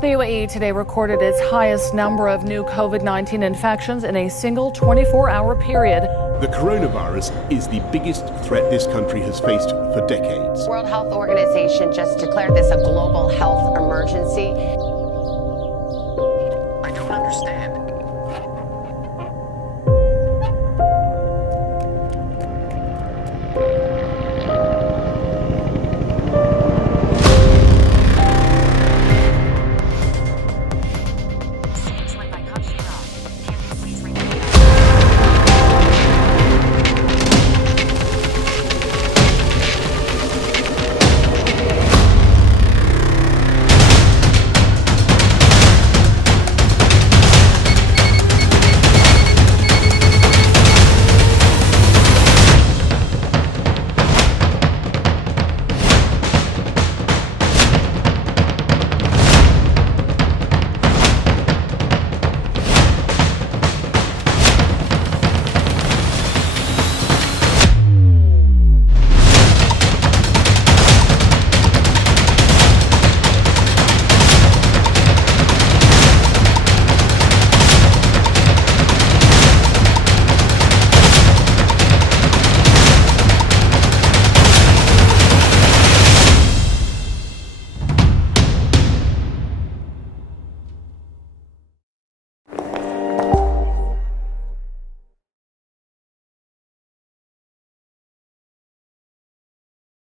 The UAE today recorded its highest number of new COVID-19 infections in a single 24-hour period. The coronavirus is the biggest threat this country has faced for decades. The World Health Organization just declared this a global health emergency.